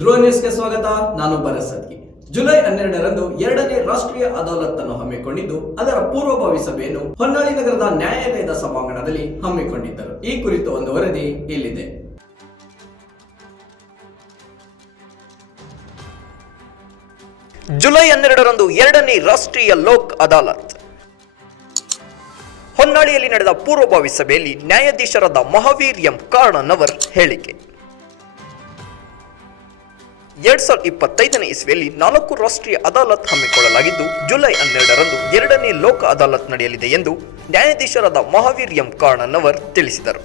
ಧ್ರುವ ನ್ಯೂಸ್ಗೆ ಸ್ವಾಗತ, ನಾನು ಬರಸದ್ಗಿ ಜುಲೈ ಹನ್ನೆರಡರಂದು ಎರಡನೇ ರಾಷ್ಟ್ರೀಯ ಅದಾಲತ್ ಅನ್ನು ಹಮ್ಮಿಕೊಂಡಿದ್ದು, ಅದರ ಪೂರ್ವಭಾವಿ ಸಭೆಯನ್ನು ಹೊನ್ನಾಳಿ ನಗರದ ನ್ಯಾಯಾಲಯದ ಸಭಾಂಗಣದಲ್ಲಿ ಹಮ್ಮಿಕೊಂಡಿದ್ದರು. ಈ ಕುರಿತು ಒಂದು ವರದಿ ಇಲ್ಲಿದೆ. ಜುಲೈ ಹನ್ನೆರಡರಂದು ಎರಡನೇ ರಾಷ್ಟ್ರೀಯ ಲೋಕ್ ಅದಾಲತ್. ಹೊನ್ನಾಳಿಯಲ್ಲಿ ನಡೆದ ಪೂರ್ವಭಾವಿ ಸಭೆಯಲ್ಲಿ ನ್ಯಾಯಾಧೀಶರಾದ ಮಹಾವೀರ್ ಎಂ ಕಾರಣನವರ್ ಹೇಳಿಕೆ. ಎರಡ್ ಸಾವಿರದ ಇಪ್ಪತ್ತೈದನೇ ಇಸ್ವಿಯಲ್ಲಿ ನಾಲ್ಕು ರಾಷ್ಟ್ರೀಯ ಅದಾಲತ್ ಹಮ್ಮಿಕೊಳ್ಳಲಾಗಿದ್ದು, ಜುಲೈ ಹನ್ನೆರಡರಂದು ಎರಡನೇ ಲೋಕ ಅದಾಲತ್ ನಡೆಯಲಿದೆ ಎಂದು ನ್ಯಾಯಾಧೀಶರಾದ ಮಹಾವೀರ್ ಎಂ ತಿಳಿಸಿದರು.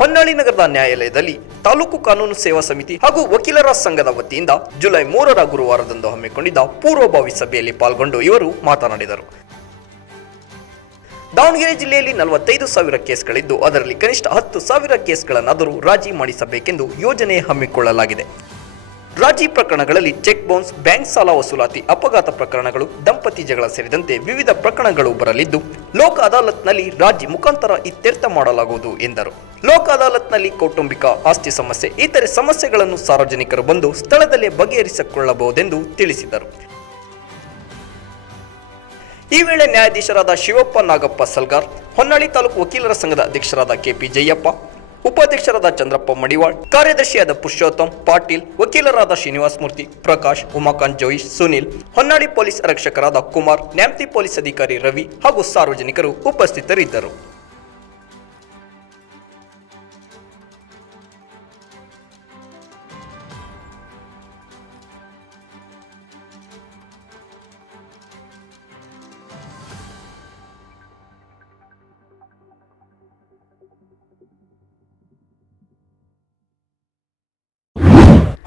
ಹೊನ್ನಾಳಿ ನಗರದ ನ್ಯಾಯಾಲಯದಲ್ಲಿ ತಾಲೂಕು ಕಾನೂನು ಸೇವಾ ಸಮಿತಿ ಹಾಗೂ ವಕೀಲರ ಸಂಘದ ವತಿಯಿಂದ ಜುಲೈ ಮೂರರ ಗುರುವಾರದಂದು ಹಮ್ಮಿಕೊಂಡಿದ್ದ ಪೂರ್ವಭಾವಿ ಸಭೆಯಲ್ಲಿ ಪಾಲ್ಗೊಂಡು ಇವರು ಮಾತನಾಡಿದರು. ದಾವಣಗೆರೆ ಜಿಲ್ಲೆಯಲ್ಲಿ ನಲವತ್ತೈದು ಸಾವಿರ ಕೇಸ್ಗಳಿದ್ದು, ಅದರಲ್ಲಿ ಕನಿಷ್ಠ ಹತ್ತು ಸಾವಿರ ಕೇಸ್ಗಳನ್ನಾದರೂ ರಾಜಿ ಮಾಡಿಸಬೇಕೆಂದು ಯೋಜನೆ ಹಮ್ಮಿಕೊಳ್ಳಲಾಗಿದೆ. ರಾಜಿ ಪ್ರಕರಣಗಳಲ್ಲಿ ಚೆಕ್ ಬೌನ್ಸ್, ಬ್ಯಾಂಕ್ ಸಾಲ ವಸೂಲಾತಿ, ಅಪಘಾತ ಪ್ರಕರಣಗಳು ದಂಪತಿ ಜಗಳ ಸೇರಿದಂತೆ ವಿವಿಧ ಪ್ರಕರಣಗಳು ಬರಲಿದ್ದು, ಲೋಕ ಅದಾಲತ್ನಲ್ಲಿ ರಾಜಿ ಮುಖಾಂತರ ಇತ್ಯರ್ಥ ಮಾಡಲಾಗುವುದು ಎಂದರು. ಲೋಕ ಅದಾಲತ್ನಲ್ಲಿ ಕೌಟುಂಬಿಕ ಆಸ್ತಿ ಸಮಸ್ಯೆ, ಇತರೆ ಸಮಸ್ಯೆಗಳನ್ನು ಸಾರ್ವಜನಿಕರು ಬಂದು ಸ್ಥಳದಲ್ಲೇ ಬಗೆಹರಿಸಿಕೊಳ್ಳಬಹುದೆಂದು ತಿಳಿಸಿದರು. ಈ ವೇಳೆ ನ್ಯಾಯಾಧೀಶರಾದ ಶಿವಪ್ಪ ನಾಗಪ್ಪ ಸಲ್ಗಾರ್, ಹೊನ್ನಾಳಿ ತಾಲೂಕು ವಕೀಲರ ಸಂಘದ ಅಧ್ಯಕ್ಷರಾದ ಕೆಪಿ ಜಯ್ಯಪ್ಪ ಉಪಾಧ್ಯಕ್ಷರಾದ ಚಂದ್ರಪ್ಪ ಮಡಿವಾಳ್, ಕಾರ್ಯದರ್ಶಿಯಾದ ಪುರುಷೋತ್ತಮ್ ಪಾಟೀಲ್, ವಕೀಲರಾದ ಶ್ರೀನಿವಾಸ್ ಮೂರ್ತಿ, ಪ್ರಕಾಶ್, ಉಮಾಕಾಂತ್ ಜೋಯಿಶ್, ಸುನಿಲ್, ಹೊನ್ನಾಳಿ ಪೊಲೀಸ್ ಆರಕ್ಷಕರಾದ ಕುಮಾರ್, ನ್ಯಾಮ್ತಿ ಪೊಲೀಸ್ ಅಧಿಕಾರಿ ರವಿ ಹಾಗೂ ಸಾರ್ವಜನಿಕರು ಉಪಸ್ಥಿತರಿದ್ದರು.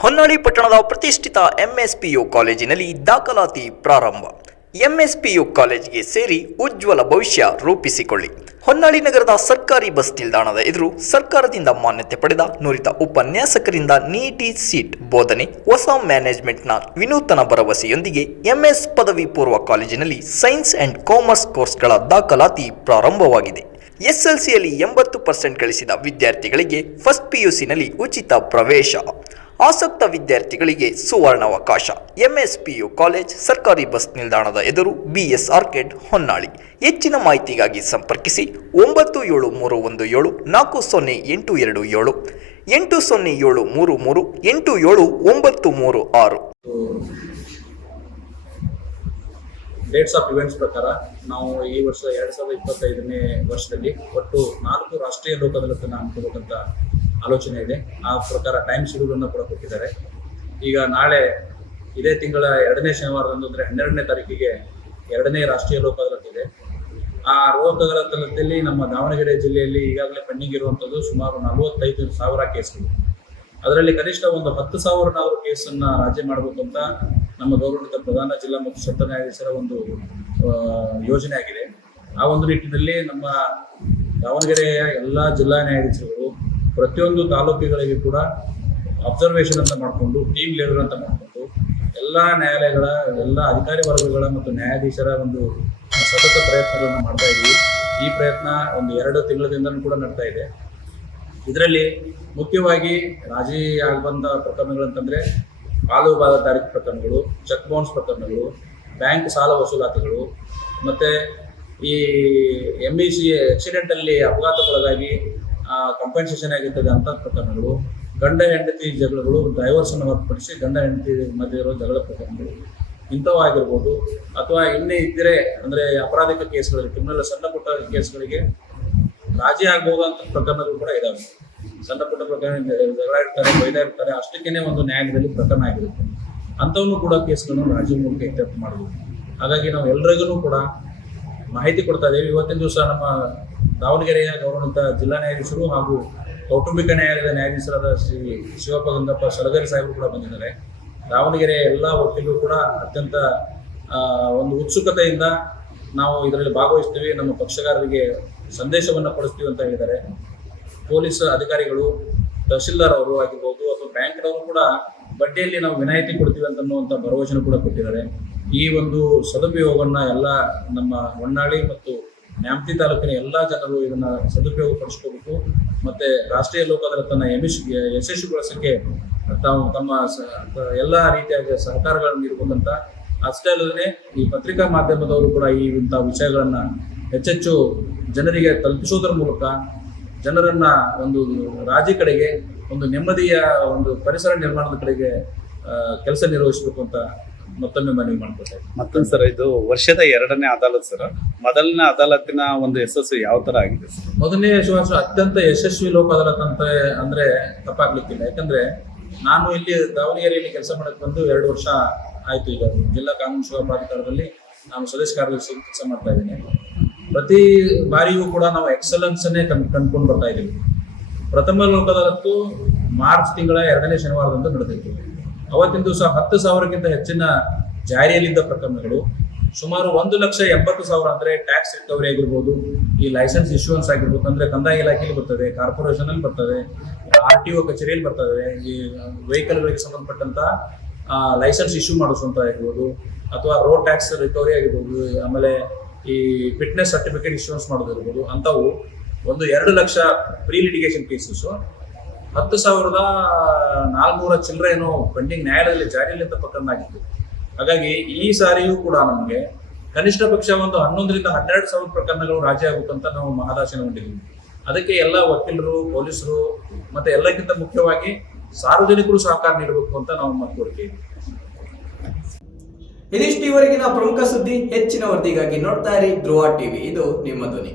ಹೊನ್ನಾಳಿ ಪಟ್ಟಣದ ಪ್ರತಿಷ್ಠಿತ ಎಂಎಸ್ಪಿಯು ಕಾಲೇಜಿನಲ್ಲಿ ದಾಖಲಾತಿ ಪ್ರಾರಂಭ. ಎಂಎಸ್ಪಿಯು ಕಾಲೇಜಿಗೆ ಸೇರಿ ಉಜ್ವಲ ಭವಿಷ್ಯ ರೂಪಿಸಿಕೊಳ್ಳಿ. ಹೊನ್ನಾಳಿ ನಗರದ ಸರ್ಕಾರಿ ಬಸ್ ನಿಲ್ದಾಣದ ಎದುರು ಸರ್ಕಾರದಿಂದ ಮಾನ್ಯತೆ ಪಡೆದ ನುರಿತ ಉಪನ್ಯಾಸಕರಿಂದ ನೀಟಿ ಸೀಟ್ ಬೋಧನೆ, ಹೊಸ ಮ್ಯಾನೇಜ್ಮೆಂಟ್ನ ವಿನೂತನ ಭರವಸೆಯೊಂದಿಗೆ ಎಂಎಸ್ ಪದವಿ ಪೂರ್ವ ಕಾಲೇಜಿನಲ್ಲಿ ಸೈನ್ಸ್ ಅಂಡ್ ಕಾಮರ್ಸ್ ಕೋರ್ಸ್ಗಳ ದಾಖಲಾತಿ ಪ್ರಾರಂಭವಾಗಿದೆ. ಎಸ್ಎಲ್ಸಿಯಲ್ಲಿ ಎಂಬತ್ತು ಪರ್ಸೆಂಟ್ ಗಳಿಸಿದ ವಿದ್ಯಾರ್ಥಿಗಳಿಗೆ ಫಸ್ಟ್ ಪಿಯುಸಿನಲ್ಲಿ ಉಚಿತ ಪ್ರವೇಶ. ಆಸಕ್ತ ವಿದ್ಯಾರ್ಥಿಗಳಿಗೆ ಸುವರ್ಣಾವಕಾಶ. ಎಂಎಸ್ಪಿಯು ಕಾಲೇಜ್, ಸರ್ಕಾರಿ ಬಸ್ ನಿಲ್ದಾಣದ ಎದುರು ಬಿಎಸ್ ಆರ್ಕೆಡ್, ಹೊನ್ನಾಳಿ. ಹೆಚ್ಚಿನ ಮಾಹಿತಿಗಾಗಿ ಸಂಪರ್ಕಿಸಿ ಒಂಬತ್ತು ಏಳು ಮೂರು ಒಂದು ಏಳು ನಾಲ್ಕು ಸೊನ್ನೆ ಎಂಟು ಎರಡು ಏಳು. ಎಂಟು ಸೊನ್ನೆ ಏಳು ಮೂರು ಮೂರು ಎಂಟು ಏಳು ಒಂಬತ್ತು ಮೂರು ಆರು. ಡೇಟ್ಸ್ ಆಫ್ ಇವೆಂಟ್ಸ್ ಪ್ರಕಾರ, ನಾವು ಈ ವರ್ಷ ಎರಡ್ ಸಾವಿರದ ಇಪ್ಪತ್ತೈದನೇ ವರ್ಷದಲ್ಲಿ ಒಟ್ಟು ನಾಲ್ಕು ರಾಷ್ಟ್ರೀಯ ಲೋಕ ಅದಾಲತನ್ನು ಹಮ್ಮಿಕೋಬೇಕಂತ ಆಲೋಚನೆ ಇದೆ. ಆ ಪ್ರಕಾರ ಟೈಮ್ ಶೆಡ್ಯೂಲ್ ಅನ್ನು ಕೂಡ ಕೊಟ್ಟಿದ್ದಾರೆ. ಈಗ ನಾಳೆ ಇದೇ ತಿಂಗಳ ಎರಡನೇ ಶನಿವಾರದಂದು ಅಂದ್ರೆ ಹನ್ನೆರಡನೇ ತಾರೀಕಿಗೆ ಎರಡನೇ ರಾಷ್ಟ್ರೀಯ ಲೋಕ ಅದಾಲತ್ ಇದೆ. ಆ ಲೋಕ ಅದಾಲತ್ನಲ್ಲಿ ನಮ್ಮ ದಾವಣಗೆರೆ ಜಿಲ್ಲೆಯಲ್ಲಿ ಈಗಾಗಲೇ ಪೆಂಡಿಂಗ್ ಇರುವಂಥದ್ದು ಸುಮಾರು ನಲವತ್ತೈದು ಸಾವಿರ ಕೇಸ್ಗಳು ಅದರಲ್ಲಿ ಕನಿಷ್ಠ ಒಂದು ಹತ್ತು ಸಾವಿರನಾದರೂ ಕೇಸನ್ನು ರಾಜ್ಯ ಮಾಡಬೇಕು ಅಂತ ನಮ್ಮ ಗೌರವಿತ ಪ್ರಧಾನ ಜಿಲ್ಲಾ ಮತ್ತು ಸತ್ರ ನ್ಯಾಯಾಧೀಶರ ಒಂದು ಯೋಜನೆ ಆಗಿದೆ. ಆ ಒಂದು ನಿಟ್ಟಿನಲ್ಲಿ ನಮ್ಮ ದಾವಣಗೆರೆಯ ಎಲ್ಲ ಜಿಲ್ಲಾ ನ್ಯಾಯಾಧೀಶರು ಪ್ರತಿಯೊಂದು ತಾಲೂಕುಗಳಿಗೆ ಕೂಡ ಅಬ್ಸರ್ವೇಷನ್ ಅಂತ ಮಾಡಿಕೊಂಡು ಟೀಮ್ ಲೀಡರ್ ಅಂತ ಮಾಡಿಕೊಂಡು, ಎಲ್ಲ ನ್ಯಾಯಾಲಯಗಳ, ಎಲ್ಲ ಅಧಿಕಾರಿ ವರ್ಗಗಳ ಮತ್ತು ನ್ಯಾಯಾಧೀಶರ ಒಂದು ಸತತ ಪ್ರಯತ್ನಗಳನ್ನು ಮಾಡ್ತಾ ಇದ್ದೀವಿ ಈ ಪ್ರಯತ್ನ ಒಂದು ಎರಡು ತಿಂಗಳಿಂದನೂ ಕೂಡ ನಡ್ತಾ ಇದೆ. ಇದರಲ್ಲಿ ಮುಖ್ಯವಾಗಿ ರಾಜಿ ಆಗಬಂದ ಪ್ರಕರಣಗಳಂತಂದರೆ ಕಾಲು ತಾರೀಖು ಪ್ರಕರಣಗಳು, ಚೆಕ್ ಬೌನ್ಸ್ ಪ್ರಕರಣಗಳು, ಬ್ಯಾಂಕ್ ಸಾಲ ವಸೂಲಾತಿಗಳು, ಮತ್ತು ಈ ಎಂ ಇ ಸಿ ಆಕ್ಸಿಡೆಂಟಲ್ಲಿ ಅಪಘಾತಕ್ಕೊಳಗಾಗಿ ಕಂಪನ್ಸೇಷನ್ ಆಗಿರ್ತದೆ ಅಂತ ಪ್ರಕರಣಗಳು, ಗಂಡ ಹೆಂಡತಿ ಜಗಳಗಳು ಡೈವರ್ಸ್ ಅನ್ನು ಹೊರತುಪಡಿಸಿ ಗಂಡ ಹೆಂಡತಿ ಮಧ್ಯೆ ಇರೋ ಜಗಳ ಪ್ರಕರಣಗಳು. ಇಂಥವು ಆಗಿರ್ಬೋದು. ಅಥವಾ ಇನ್ನೇ ಇದ್ದರೆ, ಅಂದ್ರೆ ಅಪರಾಧಿಕ ಕೇಸ್ಗಳಲ್ಲಿ ಕ್ರಿಮಿನಲ್ ಸಣ್ಣ ಪುಟ್ಟ ಕೇಸ್ಗಳಿಗೆ ರಾಜಿ ಆಗ್ಬೋದು ಅಂತ ಪ್ರಕರಣಗಳು ಕೂಡ ಇದಾವೆ. ಸಣ್ಣ ಪುಟ್ಟ ಪ್ರಕರಣ ಜಗಳ ಇರ್ತಾರೆ ಬೈದಾ ಇರ್ತಾರೆ, ಅಷ್ಟಕ್ಕೇನೆ ಒಂದು ನ್ಯಾಯಾಲಯದಲ್ಲಿ ಪ್ರಕರಣ ಆಗಿರುತ್ತೆ. ಅಂಥವನ್ನು ಕೂಡ ಕೇಸ್ಗಳನ್ನು ರಾಜಿ ಮೂಲಕ ಇತ್ಯರ್ಥ ಮಾಡಬಹುದು ಹಾಗಾಗಿ ನಾವು ಎಲ್ರಿಗೂ ಕೂಡ ಮಾಹಿತಿ ಕೊಡ್ತಾ ಇದ್ದೀವಿ. ಇವತ್ತಿನ ದಿವಸ ನಮ್ಮ ದಾವಣಗೆರೆಯ ಗೌರವಂತ ಜಿಲ್ಲಾ ನ್ಯಾಯಾಧೀಶರು ಹಾಗೂ ಕೌಟುಂಬಿಕ ನ್ಯಾಯಾಲಯದ ನ್ಯಾಯಾಧೀಶರಾದ ಶ್ರೀ ಶಿವಪ್ಪ ಗಂಗಪ್ಪ ಸಲಗರಿ ಸಾಹೇಬರು ಕೂಡ ಬಂದಿದ್ದಾರೆ. ದಾವಣಗೆರೆಯ ಎಲ್ಲ ವಕೀಲರು ಕೂಡ ಅತ್ಯಂತ ಒಂದು ಉತ್ಸುಕತೆಯಿಂದ ನಾವು ಇದರಲ್ಲಿ ಭಾಗವಹಿಸ್ತೀವಿ, ನಮ್ಮ ಪಕ್ಷಗಾರರಿಗೆ ಸಂದೇಶವನ್ನು ಕೊಡಿಸ್ತೀವಿ ಅಂತ ಹೇಳಿದ್ದಾರೆ. ಪೊಲೀಸ್ ಅಧಿಕಾರಿಗಳು, ತಹಶೀಲ್ದಾರ್ ಅವರು ಆಗಿರ್ಬೋದು ಅಥವಾ ಬ್ಯಾಂಕ್ನವರು ಕೂಡ ಬಡ್ಡಿಯಲ್ಲಿ ನಾವು ವಿನಾಯಿತಿ ಕೊಡ್ತೀವಿ ಅಂತ ಅನ್ನುವಂಥ ಕೂಡ ಕೊಟ್ಟಿದ್ದಾರೆ. ಈ ಒಂದು ಸದುಪಯೋಗವನ್ನು ಎಲ್ಲ ನಮ್ಮ ಹೊನ್ನಾಳಿ ಮತ್ತು ನ್ಯಾಮತಿ ತಾಲೂಕಿನ ಎಲ್ಲ ಜನರು ಇದನ್ನ ಸದುಪಯೋಗ ಪಡಿಸ್ಕೋಬೇಕು ಮತ್ತೆ ರಾಷ್ಟ್ರೀಯ ಲೋಕದಲ್ಲಿ ತನ್ನ ಯಶಸ್ ಯಶಸ್ವಿಗೊಳಿಸಕ್ಕೆ ತಾವು ತಮ್ಮ ಎಲ್ಲ ರೀತಿಯಾದ ಸಹಕಾರಗಳನ್ನು ನೀಡಬೇಕಂತ ಅಷ್ಟೇ ಅಲ್ಲದೆ ಈ ಪತ್ರಿಕಾ ಮಾಧ್ಯಮದವರು ಕೂಡ ಈ ಇಂಥ ವಿಷಯಗಳನ್ನ ಹೆಚ್ಚೆಚ್ಚು ಜನರಿಗೆ ತಲುಪಿಸೋದ್ರ ಮೂಲಕ ಜನರನ್ನ ಒಂದು ರಾಜಿ ಕಡೆಗೆ, ಒಂದು ನೆಮ್ಮದಿಯ ಒಂದು ಪರಿಸರ ನಿರ್ಮಾಣದ ಕಡೆಗೆ ಕೆಲಸ ನಿರ್ವಹಿಸಬೇಕು ಅಂತ ಮತ್ತೊಮ್ಮೆ ಮನವಿ ಮಾಡ್ಕೊತಾ. ಮತ್ತೊಂದು ಸರ್ ಇದು ವರ್ಷದ ಎರಡನೇ ಅದಾಲತ್ ಸರ್. ಮೊದಲನೇ ಅದಾಲತ್ತಿನ ಒಂದು ಯಶಸ್ಸು ಯಾವ ತರ ಆಗಿದೆ ಸರ್? ಮೊದಲನೇ ಯಶಸ್ಸು ಅತ್ಯಂತ ಯಶಸ್ವಿ ಲೋಕ ಅದಾಲತ್ ಅಂತ ಅಂದ್ರೆ ತಪ್ಪಾಗ್ಲಿಕ್ಕಿಲ್ಲ. ಯಾಕಂದ್ರೆ ನಾನು ಇಲ್ಲಿ ದಾವಣಗೆರೆಯಲ್ಲಿ ಕೆಲಸ ಮಾಡಕ್ ಬಂದು ಎರಡು ವರ್ಷ ಆಯ್ತು ಈಗ. ಜಿಲ್ಲಾ ಕಾನೂನು ಸೇವಾ ಪ್ರಾಧಿಕಾರದಲ್ಲಿ ನಾನು ಸದಸ್ಯ ಕಾರ್ಯದರ್ಶಿ ಕೆಲಸ ಮಾಡ್ತಾ ಇದ್ದೀನಿ. ಪ್ರತಿ ಬಾರಿಯೂ ಕೂಡ ನಾವು ಎಕ್ಸಲೆನ್ಸ್ ಅನ್ನೇ ಕಣ್ ಕಂಡ್ಕೊಂಡು ಬರ್ತಾ ಇದ್ದೀವಿ. ಪ್ರಥಮ ಲೋಕ ಅದಾಲತ್ತು ಮಾರ್ಚ್ ತಿಂಗಳ ಎರಡನೇ ಶನಿವಾರದಂದು ನಡೆದಿತ್ತು. ಅವತ್ತಿನ ದಿವಸ ಹತ್ತು ಸಾವಿರಕ್ಕಿಂತ ಹೆಚ್ಚಿನ ಜಾರಿಯಲ್ಲಿದ್ದ ಪ್ರಕರಣಗಳು, ಸುಮಾರು ಒಂದು ಲಕ್ಷ ಎಪ್ಪತ್ತು ಸಾವಿರ ಅಂದ್ರೆ ಟ್ಯಾಕ್ಸ್ ರಿಕವರಿ ಆಗಿರ್ಬೋದು, ಈ ಲೈಸೆನ್ಸ್ ಇಶ್ಯೂನ್ಸ್ ಆಗಿರ್ಬೋದು, ಅಂದ್ರೆ ಕಂದಾಯ ಇಲಾಖೆಯಲ್ಲಿ ಬರ್ತದೆ ಕಾರ್ಪೊರೇಷನ್ ಅಲ್ಲಿ ಬರ್ತದೆ ಆರ್ ಟಿ ಒ ಕಚೇರಿಯಲ್ಲಿ ಬರ್ತದೆ, ಈ ವೆಹಿಕಲ್ಗಳಿಗೆ ಸಂಬಂಧಪಟ್ಟಂತ ಲೈಸೆನ್ಸ್ ಇಶ್ಯೂ ಮಾಡಿಸುವಂತ ಆಗಿರ್ಬೋದು, ಅಥವಾ ರೋಡ್ ಟ್ಯಾಕ್ಸ್ ರಿಕವರಿ ಆಗಿರ್ಬೋದು, ಆಮೇಲೆ ಈ ಫಿಟ್ನೆಸ್ ಸರ್ಟಿಫಿಕೇಟ್ ಇಶ್ಯೂನ್ಸ್ ಮಾಡೋದಿರ್ಬೋದು ಅಂಥವು ಒಂದು ಎರಡು ಲಕ್ಷ ಪ್ರೀ ಲಿಟಿಗೇಷನ್ ಕೇಸಸ್ ಹತ್ತು ಸಾವಿರದ ನಾಲ್ನೂರ ಚಿಲ್ಲರೆ ಏನೋ ಪೆಂಡಿಂಗ್ ನ್ಯಾಯಾಲಯದಲ್ಲಿ ಜಾರಿಯಲ್ಲಿದ್ದ ಪ್ರಕರಣ ಆಗಿತ್ತು ಹಾಗಾಗಿ ಈ ಸಾರಿಯೂ ಕೂಡ ನಮಗೆ ಕನಿಷ್ಠ ಪಕ್ಷ ಒಂದು ಹನ್ನೊಂದರಿಂದ ಹನ್ನೆರಡು ಸಾವಿರ ಪ್ರಕರಣಗಳು ರಾಜಿ ಆಗುತ್ತಂತ ನಾವು ಮಹದಾಶನ ಹೊಂದಿದ್ದೀವಿ. ಅದಕ್ಕೆ ಎಲ್ಲ ವಕೀಲರು, ಪೊಲೀಸರು ಮತ್ತೆ ಎಲ್ಲಕ್ಕಿಂತ ಮುಖ್ಯವಾಗಿ ಸಾರ್ವಜನಿಕರು ಸಹಕಾರ ನೀಡಬೇಕು ಅಂತ ನಾವು ಮತ್ತೆ ಕೋರಿಕೆ ಇದೆ ಇದಿಷ್ಟು ಇವರೆಗಿನ ಪ್ರಮುಖ ಸುದ್ದಿ ಹೆಚ್ಚಿನ ವರದಿಗಾಗಿ ನೋಡ್ತಾ ಇರಿ ಧ್ರುವ ಟಿವಿ. ಇದು ನಿಮ್ಮ ಧ್ವನಿ.